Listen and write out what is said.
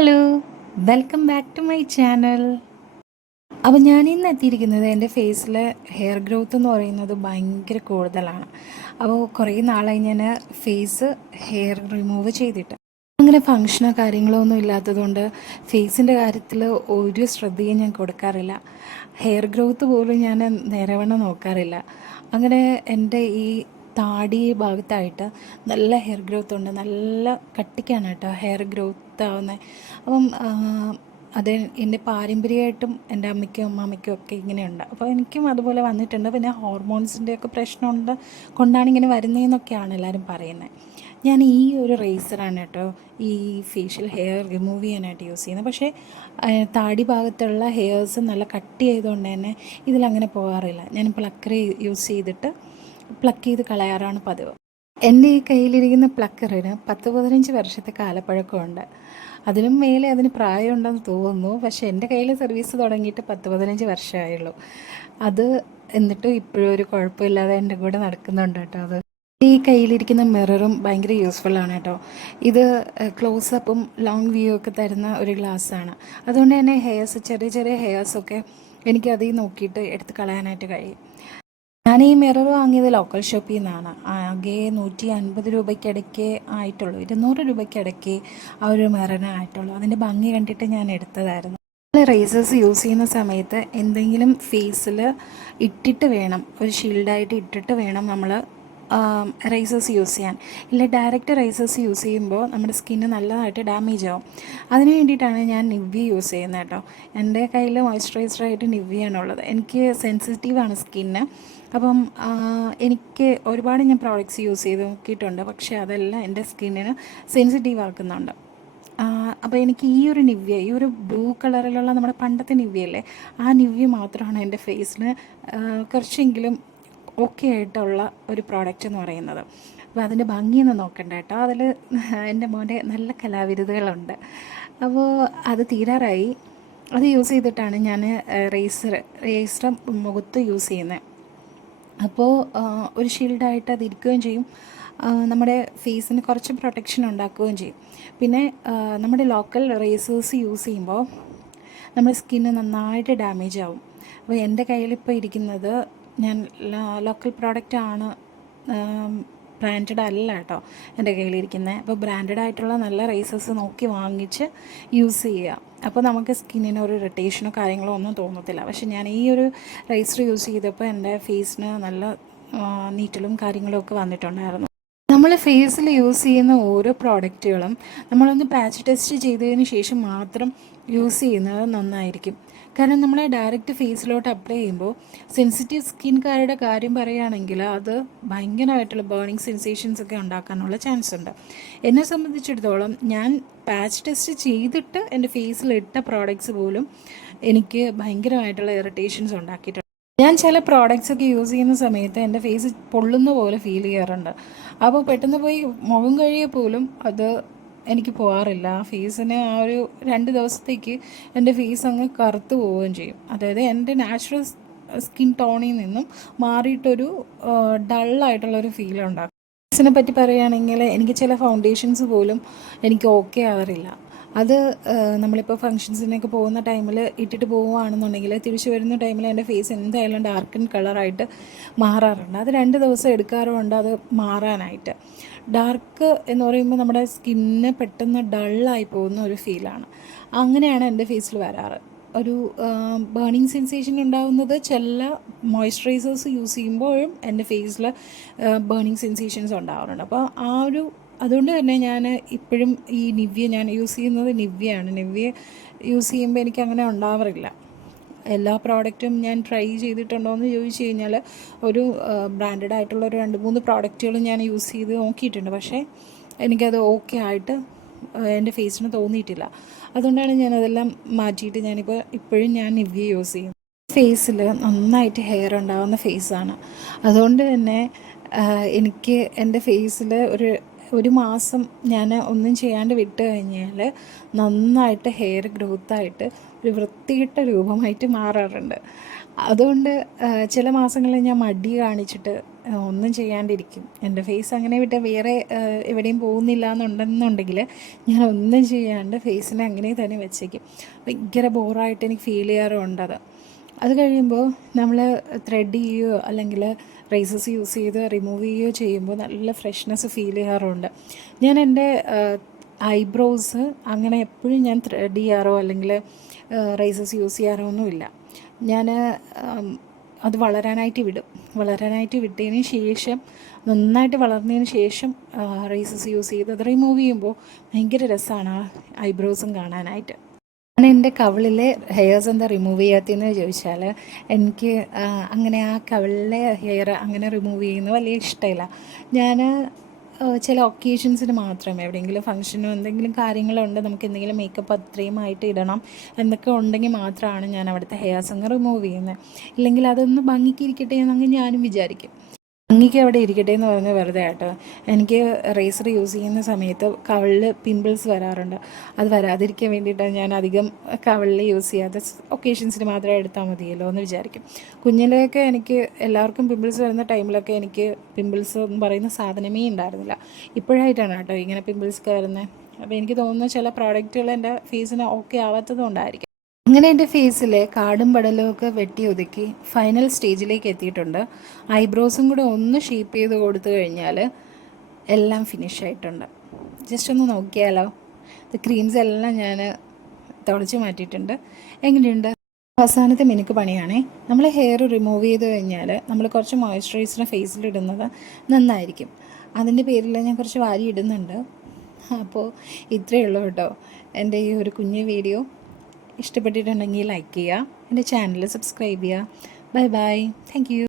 Hello welcome back to my channel അപ്പോൾ ഞാൻ ഇന്ന് എത്തിയിരിക്കുന്നത് എന്റെ ഫേസിൽ ഹെയർ ഗ്രോത്ത് എന്ന് പറയുന്നത് ഭയങ്കര കൂടുതലാണ്. അപ്പോൾ കുറേ നാളായി ഞാൻ ഫേസ് ഹെയർ റിമൂവ് ചെയ്തിട്ട്. അങ്ങനെ ഫങ്ഷനോ കാര്യങ്ങളോ ഒന്നും ഇല്ലാത്തതുകൊണ്ട് ഫേസിന്റെ കാര്യത്തിൽ ഒരു ശ്രദ്ധയും ഞാൻ കൊടുക്കാറില്ല. ഹെയർ ഗ്രോത്ത് പോലും ഞാൻ നേരവണ്ണം നോക്കാറില്ല. അങ്ങനെ എന്റെ ഈ താടി ഭാഗത്തായിട്ട് നല്ല ഹെയർ ഗ്രോത്ത് ഉണ്ട്. നല്ല കട്ടിക്കാണ് കേട്ടോ ഹെയർ ഗ്രോത്ത് ആവുന്നത് അപ്പം അത് എന്റെ പാരമ്പര്യമായിട്ടും എന്റെ അമ്മയ്ക്കും അമ്മാമ്മയ്ക്കും ഒക്കെ ഇങ്ങനെയുണ്ട്. അപ്പോൾ എനിക്കും അതുപോലെ വന്നിട്ടുണ്ട്. പിന്നെ ഹോർമോൺസിന്റെ ഒക്കെ പ്രശ്നമുണ്ട്. കൊണ്ടാണ് ഇങ്ങനെ വരുന്നതെന്നൊക്കെയാണ് എല്ലാവരും പറയുന്നത് ഞാൻ ഈ ഒരു റേസറാണ് കേട്ടോ ഈ ഫേഷ്യൽ ഹെയർ റിമൂവ് ചെയ്യാനായിട്ട് യൂസ് ചെയ്യുന്നത് പക്ഷേ താടി ഭാഗത്തുള്ള ഹെയർസ് നല്ല കട്ട് ചെയ്തുകൊണ്ട് തന്നെ ഇതിലങ്ങനെ പോകാറില്ല. ഞാൻ പ്ലക്കർ യൂസ് ചെയ്തിട്ട് പ്ലക്ക് ചെയ്ത് കളയാറാണ് പതിവ്. എന്റെ ഈ കയ്യിലിരിക്കുന്ന പ്ലക്കറിന് പത്ത് പതിനഞ്ച് വർഷത്തെ കാലപ്പഴക്കമുണ്ട്. അതിനും മേലെ അതിന് പ്രായമുണ്ടെന്ന് തോന്നുന്നു. പക്ഷേ എന്റെ കയ്യിൽ സർവീസ് തുടങ്ങിയിട്ട് പത്ത് പതിനഞ്ച് വർഷമായുള്ളൂ. അത് എന്നിട്ടും ഇപ്പോഴും ഒരു കുഴപ്പമില്ലാതെ എന്റെ കൂടെ നടക്കുന്നുണ്ട് കേട്ടോ അത്. ഈ കയ്യിലിരിക്കുന്ന മിററും ഭയങ്കര യൂസ്ഫുള്ളാണ് കേട്ടോ. ഇത് ക്ലോസപ്പും ലോങ് വ്യൂ ഒക്കെ തരുന്ന ഒരു ഗ്ലാസ്സാണ് അതുകൊണ്ട് തന്നെ ഹെയർസ് ചെറിയ ചെറിയ ഹെയർസൊക്കെ എനിക്ക് അതിൽ നോക്കിയിട്ട് എടുത്ത് കളയാനായിട്ട് കഴിയും. ഞാൻ ഈ മിറർ വാങ്ങിയത് ലോക്കൽ ഷോപ്പിൽ നിന്നാണ്. ആകെ നൂറ്റി അൻപത് രൂപയ്ക്കിടയ്ക്ക് ആയിട്ടുള്ളൂ. ഇരുന്നൂറ് രൂപയ്ക്കിടയ്ക്ക് ആ ഒരു മിറന് ആയിട്ടുള്ളൂ. അതിന്റെ ഭംഗി കണ്ടിട്ട് ഞാൻ എടുത്തതായിരുന്നു. റേസേഴ്സ് യൂസ് ചെയ്യുന്ന സമയത്ത് എന്തെങ്കിലും ഫേസിൽ ഇട്ടിട്ട് വേണം. ഒരു ഷീൽഡായിട്ട് ഇട്ടിട്ട് വേണം നമ്മൾ റേസേഴ്സ് യൂസ് ചെയ്യാൻ. ഇല്ല ഡയറക്റ്റ് റൈസേഴ്സ് യൂസ് ചെയ്യുമ്പോൾ നമ്മുടെ സ്കിന്ന് നല്ലതായിട്ട് ഡാമേജ് ആവും. അതിന് വേണ്ടിയിട്ടാണ് ഞാൻ നിവ്യ യൂസ് ചെയ്യുന്നത് കേട്ടോ. എന്റെ കയ്യിൽ മോയ്സ്ചറൈസറായിട്ട് നിവ്യയാണുള്ളത് എനിക്ക് സെൻസിറ്റീവാണ് സ്കിന്ന് അപ്പം എനിക്ക് ഒരുപാട് ഞാൻ പ്രോഡക്റ്റ്സ് യൂസ് ചെയ്ത് നോക്കിയിട്ടുണ്ട് പക്ഷേ അതെല്ലാം എന്റെ സ്കിന്നിന് സെൻസിറ്റീവ് ആക്കുന്നുണ്ട്. അപ്പോൾ എനിക്ക് ഈ ഒരു നിവ്യ ഈ ഒരു ബ്ലൂ കളറിലുള്ള നമ്മുടെ പണ്ടത്തെ നിവ്യല്ലേ ആ നിവ്യ മാത്രമാണ് എന്റെ ഫേസിന് കുറച്ചെങ്കിലും ഓക്കെ ആയിട്ടുള്ള ഒരു പ്രോഡക്റ്റ് എന്ന് പറയുന്നത്. അപ്പോൾ അതിന്റെ ഭംഗിയൊന്നും നോക്കണ്ട കേട്ടോ. അതിൽ എന്റെ മോന്റെ നല്ല കലാവിരുതുകളുണ്ട്. അപ്പോൾ അത് തീരാറായി. അത് യൂസ് ചെയ്തിട്ടാണ് ഞാൻ റേസർ റേസർ മുഖത്ത് യൂസ് ചെയ്യുന്നത് അപ്പോൾ ഒരു ഷീൽഡായിട്ട് അത് ഇരിക്കുകയും ചെയ്യും. നമ്മുടെ ഫേസിന് കുറച്ച് പ്രൊട്ടക്ഷൻ ഉണ്ടാക്കുകയും ചെയ്യും. പിന്നെ നമ്മുടെ ലോക്കൽ റേസേഴ്സ് യൂസ് ചെയ്യുമ്പോൾ നമ്മുടെ സ്കിന്ന് നന്നായിട്ട് ഡാമേജ് ആവും. അപ്പോൾ എന്റെ കയ്യിലിപ്പോൾ ഇരിക്കുന്നത് ഞാൻ ലോക്കൽ പ്രോഡക്റ്റ് ആണ് ബ്രാൻഡഡ് അല്ല കേട്ടോ എന്റെ കയ്യിലിരിക്കുന്നത് അപ്പോൾ ബ്രാൻഡഡ് ആയിട്ടുള്ള നല്ല റൈസസ് നോക്കി വാങ്ങിച്ച് യൂസ് ചെയ്യുക അപ്പോൾ നമുക്ക് സ്കിന്നിന് ഒരു ഇറിറ്റേഷനോ കാര്യങ്ങളോ ഒന്നും തോന്നത്തില്ല. പക്ഷെ ഞാൻ ഈ ഒരു റൈസർ യൂസ് ചെയ്തപ്പോൾ എന്റെ ഫേസിന് നല്ല നീറ്റലും കാര്യങ്ങളും ഒക്കെ വന്നിട്ടുണ്ടായിരുന്നു. നമ്മൾ ഫേസിൽ യൂസ് ചെയ്യുന്ന ഓരോ പ്രോഡക്റ്റുകളും നമ്മളൊന്ന് പാച്ച് ടെസ്റ്റ് ചെയ്തതിന് ശേഷം മാത്രം യൂസ് ചെയ്യുന്നത് നന്നായിരിക്കും. കാരണം നമ്മൾ ഡയറക്റ്റ് ഫേസിലോട്ട് അപ്ലൈ ചെയ്യുമ്പോൾ സെൻസിറ്റീവ് സ്കിൻകാരുടെ കാര്യം പറയുകയാണെങ്കിൽ അത് ഭയങ്കരമായിട്ടുള്ള ബേണിങ് സെൻസേഷൻസ് ഒക്കെ ഉണ്ടാക്കാനുള്ള ചാൻസ് ഉണ്ട്. എന്നെ സംബന്ധിച്ചിടത്തോളം ഞാൻ പാച്ച് ടെസ്റ്റ് ചെയ്തിട്ട് എന്റെ ഫേസിൽ ഇട്ട പ്രോഡക്റ്റ്സ് പോലും എനിക്ക് ഭയങ്കരമായിട്ടുള്ള ഇറിറ്റേഷൻസ് ഉണ്ടാക്കിയിട്ടുണ്ട്. ഞാൻ ചില പ്രോഡക്റ്റ്സ് ഒക്കെ യൂസ് ചെയ്യുന്ന സമയത്ത് എന്റെ ഫേസ് പൊള്ളുന്ന പോലെ ഫീൽ ചെയ്യാറുണ്ട്. അപ്പോൾ പെട്ടെന്ന് പോയി മുഖം കഴിയെ പോലും അത് എനിക്ക് പോകാറില്ല ആ ഫീസിന് ആ ഒരു രണ്ട് ദിവസത്തേക്ക് എന്റെ ഫീസ് അങ്ങ് കറുത്ത് പോവുകയും ചെയ്യും. അതായത് എന്റെ നാച്ചുറൽ സ്കിൻ ടോണിൽ നിന്നും മാറിയിട്ടൊരു ഡള്ളായിട്ടുള്ളൊരു ഫീൽ ഉണ്ടാക്കും. ഫീസിനെ പറ്റി പറയുകയാണെങ്കിൽ എനിക്ക് ചില ഫൗണ്ടേഷൻസ് പോലും എനിക്ക് ഓക്കെ ആവാറില്ല. അത് നമ്മളിപ്പോൾ ഫങ്ഷൻസിനൊക്കെ പോകുന്ന ടൈമിൽ ഇട്ടിട്ട് പോവുകയാണെന്നുണ്ടെങ്കിൽ തിരിച്ചു വരുന്ന ടൈമിൽ എന്റെ ഫേസ് എന്തായാലും ഡാർക്കൻ കളറായിട്ട് മാറാറുണ്ട്. അത് രണ്ട് ദിവസം എടുക്കാറുമുണ്ട് അത് മാറാനായിട്ട്. ഡാർക്ക് എന്ന് പറയുമ്പോൾ നമ്മുടെ സ്കിന്ന് പെട്ടെന്ന് ഡള്ളായി പോകുന്ന ഒരു ഫീലാണ് അങ്ങനെയാണ് എന്റെ ഫേസിൽ വരാറ്. ഒരു ബേണിങ് സെൻസേഷൻ ഉണ്ടാകുന്നത് ചില മോയ്സ്ചറൈസേഴ്സ് യൂസ് ചെയ്യുമ്പോഴും എന്റെ ഫേസിൽ ബേണിങ് സെൻസേഷൻസ് ഉണ്ടാവാറുണ്ട്. അപ്പോൾ ആ ഒരു അതുകൊണ്ട് തന്നെ ഞാൻ ഇപ്പോഴും ഈ നിവ്യ ഞാൻ യൂസ് ചെയ്യുന്നത് നിവ്യയാണ്. നിവ്യ യൂസ് ചെയ്യുമ്പോൾ എനിക്ക് അങ്ങനെ ഉണ്ടാവാറില്ല. എല്ലാ പ്രോഡക്റ്റും ഞാൻ ട്രൈ ചെയ്തിട്ടുണ്ടോ എന്ന് ചോദിച്ചു കഴിഞ്ഞാൽ ഒരു ബ്രാൻഡഡ് ആയിട്ടുള്ള ഒരു രണ്ട് മൂന്ന് പ്രോഡക്റ്റുകൾ ഞാൻ യൂസ് ചെയ്ത് നോക്കിയിട്ടുണ്ട്. പക്ഷേ എനിക്കത് ഓക്കെ ആയിട്ട് എന്റെ ഫേസിന് തോന്നിയിട്ടില്ല. അതുകൊണ്ടാണ് ഞാൻ ഞാനതെല്ലാം മാറ്റിയിട്ട് ഞാനിപ്പോൾ ഇപ്പോഴും ഞാൻ നിവ്യ യൂസ് ചെയ്യും ഫേസിൽ നന്നായിട്ട് ഹെയർ ഉണ്ടാകുന്ന ഫേസാണ്. അതുകൊണ്ട് തന്നെ എനിക്ക് എന്റെ ഫേസിൽ ഒരു ഒരു മാസം ഞാൻ ഒന്നും ചെയ്യാണ്ട് വിട്ട് കഴിഞ്ഞാൽ നന്നായിട്ട് ഹെയർ ഗ്രോത്തായിട്ട് ഒരു വൃത്തിയിട്ട രൂപമായിട്ട് മാറാറുണ്ട്. അതുകൊണ്ട് ചില മാസങ്ങളിൽ ഞാൻ മടി കാണിച്ചിട്ട് ഒന്നും ചെയ്യാണ്ടിരിക്കും. എന്റെ ഫേസ് അങ്ങനെ വിട്ട് വേറെ എവിടെയും പോകുന്നില്ല എന്നുണ്ടെന്നുണ്ടെങ്കിൽ ഞാൻ ഒന്നും ചെയ്യാണ്ട് ഫേസിനെ അങ്ങനെ തന്നെ വെച്ചേക്കും. ഭയങ്കര ബോറായിട്ട് എനിക്ക് ഫീൽ ചെയ്യാറുണ്ട് അത്. അത് കഴിയുമ്പോൾ നമ്മൾ ത്രെഡ് ചെയ്യുകയോ അല്ലെങ്കിൽ റേസസ് യൂസ് ചെയ്ത് റിമൂവ് ചെയ്യുകയോ ചെയ്യുമ്പോൾ നല്ല ഫ്രഷ്നെസ് ഫീൽ ചെയ്യാറുണ്ട്. ഞാൻ എന്റെ ഐബ്രോസ് അങ്ങനെ എപ്പോഴും ഞാൻ ത്രെഡ് ചെയ്യാറോ അല്ലെങ്കിൽ റൈസസ് യൂസ് ചെയ്യാറോ ഒന്നുമില്ല ഞാൻ അത് വളരാനായിട്ട് വിടും. വളരാനായിട്ട് വിട്ടതിന് ശേഷം നന്നായിട്ട് വളർന്നതിന് ശേഷം റൈസസ് യൂസ് ചെയ്ത് അത് റിമൂവ് ചെയ്യുമ്പോൾ ഭയങ്കര രസമാണ് ആ ഐബ്രോസും കാണാനായിട്ട്. ഞാൻ എന്റെ കവിളിലെ ഹെയർസ് എന്താ റിമൂവ് ചെയ്യാത്തതെന്ന് ചോദിച്ചാൽ എനിക്ക് അങ്ങനെ ആ കവിളിലെ ഹെയർ അങ്ങനെ റിമൂവ് ചെയ്യുന്നത് വലിയ ഇഷ്ടമില്ല. ഞാൻ ചില ഒക്കേഷൻസിന് മാത്രമേ എവിടെയെങ്കിലും ഫംഗ്ഷനോ എന്തെങ്കിലും കാര്യങ്ങളുണ്ട് നമുക്ക് എന്തെങ്കിലും മേക്കപ്പ് അത്രയും ആയിട്ട് ഇടണം എന്നൊക്കെ ഉണ്ടെങ്കിൽ മാത്രമാണ് ഞാൻ അവിടുത്തെ ഹെയർസ് അങ്ങ് റിമൂവ് ചെയ്യുന്നത്. ഇല്ലെങ്കിൽ അതൊന്ന് ഭംഗിക്കിരിക്കട്ടെ എന്നങ്ങ് ഞാനും വിചാരിക്കും. ഭംഗിക്ക് അവിടെ ഇരിക്കട്ടെ എന്ന് പറഞ്ഞ് വെറുതെ ആട്ടോ. എനിക്ക് റേസർ യൂസ് ചെയ്യുന്ന സമയത്ത് കവിളിൽ പിമ്പിൾസ് വരാറുണ്ട്. അത് വരാതിരിക്കാൻ വേണ്ടിയിട്ടാണ് ഞാൻ അധികം കവിളിൽ യൂസ് ചെയ്യാത്ത ഒക്കേഷൻസിന് മാത്രമേ എടുത്താൽ മതിയല്ലോ എന്ന് വിചാരിക്കും. കുഞ്ഞിലെയൊക്കെ എനിക്ക് എല്ലാവർക്കും പിമ്പിൾസ് വരുന്ന ടൈമിലൊക്കെ എനിക്ക് പിമ്പിൾസ് എന്ന് പറയുന്ന സാധനമേ ഉണ്ടായിരുന്നില്ല. ഇപ്പോഴായിട്ടാണ് കേട്ടോ ഇങ്ങനെ പിമ്പിൾസ് ഒക്കെ വരുന്നത് അപ്പോൾ എനിക്ക് തോന്നുന്നു ചില പ്രോഡക്റ്റുകൾ എന്റെ ഫേസിന് ഓക്കെ ആവാത്തത് കൊണ്ടായിരിക്കും. അങ്ങനെ എന്റെ ഫേസിലെ കാടും പടലും ഒക്കെ വെട്ടി ഒതുക്കി ഫൈനൽ സ്റ്റേജിലേക്ക് എത്തിയിട്ടുണ്ട്. ഐബ്രോസും കൂടെ ഒന്ന് ഷേപ്പ് ചെയ്ത് കൊടുത്തു കഴിഞ്ഞാൽ എല്ലാം ഫിനിഷ് ആയിട്ടുണ്ട്. ജസ്റ്റ് ഒന്ന് നോക്കിയാലോ? ഇത് ക്രീംസ് എല്ലാം ഞാൻ തുളച്ച് മാറ്റിയിട്ടുണ്ട്. എങ്ങനെയുണ്ട്? അവസാനത്തെ മിനുക്ക് പണിയാണേ. നമ്മൾ ഹെയർ റിമൂവ് ചെയ്ത് കഴിഞ്ഞാൽ നമ്മൾ കുറച്ച് മോയ്സ്ചറൈസർ ഫേസിലിടുന്നത് നന്നായിരിക്കും. അതിന്റെ പേരിൽ ഞാൻ കുറച്ച് വാരി ഇടുന്നുണ്ട്. അപ്പോൾ ഇത്രയേ ഉള്ളൂ കേട്ടോ. എന്റെ ഈ ഒരു കുഞ്ഞു വീഡിയോ ഇഷ്ടപ്പെട്ടിട്ടുണ്ടെങ്കിൽ ലൈക്ക് ചെയ്യുക. എന്റെ ചാനൽ സബ്സ്ക്രൈബ് ചെയ്യുക. Bye bye thank